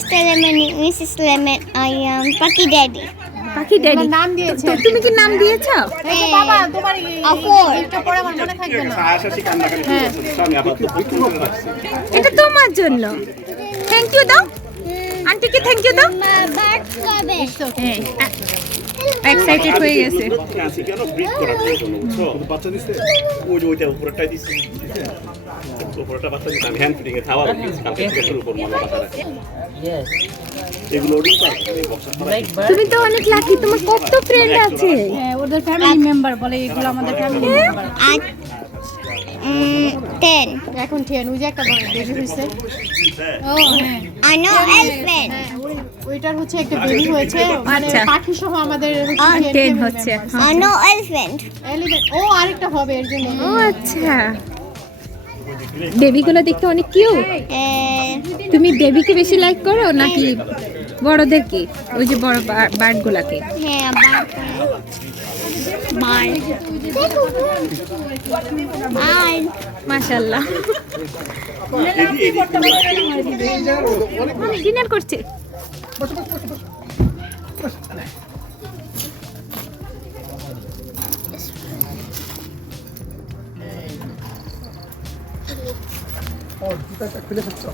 Mr. Lemon, Mrs. Lemon, I am Pucky Daddy. পাখি daddy নাম দিয়েছে। তুমি কি নাম দিয়েছো? এই যে বাবা তোমার Afford. এটা পরে আমার মনে থাকবে না। এটা তোমার জন্য। থ্যাংক ইউ দাও আন্টিকে, থ্যাংক ইউ দাও। Bird কবে? এক্সাইটেড হয়ে গেছে। কেন ব্রিড করার জন্য বুঝছো? বাচ্চা দিছে ওইটা উপরেরটাই দিছে উপরেরটা বাচ্চা দিছে আমি হ্যান্ড ফিডিং এ খাওয়া দিয়েছি কালকে থেকে শুরু করব বাচ্চারা এগুলো ওডিং পার এই বক্সের পরে তুমি তো অনেক লাকি, তোমার কত ফ্রেন্ড আছে। হ্যাঁ ওদের ফ্যামিলি মেম্বার বলে এগুলো আমাদের ফ্যামিলি মেম্বার। 10. এখন ঠিক ওই যে একটা বেবি হয়েছে। ও হ্যাঁ I know elephant. হ্যাঁ ওইটার হচ্ছে একটা বেবি হয়েছে মানে আচ্ছা। পাখি সহ আমাদের হচ্ছে 10 হচ্ছে। I know elephant. ও আরেকটা হবে এর জন্য। ও আচ্ছা, বেবিগুলো দেখতে অনেক কিউট। তুমি বেবিকে বেশি লাইক করো নাকি বড়দেরকে? ওই যে বড় বার্ডগুলাকে। হ্যাঁ bird. Bird. মাশাআল্লাহ। ডিনার করছে। খুলে ফেলছো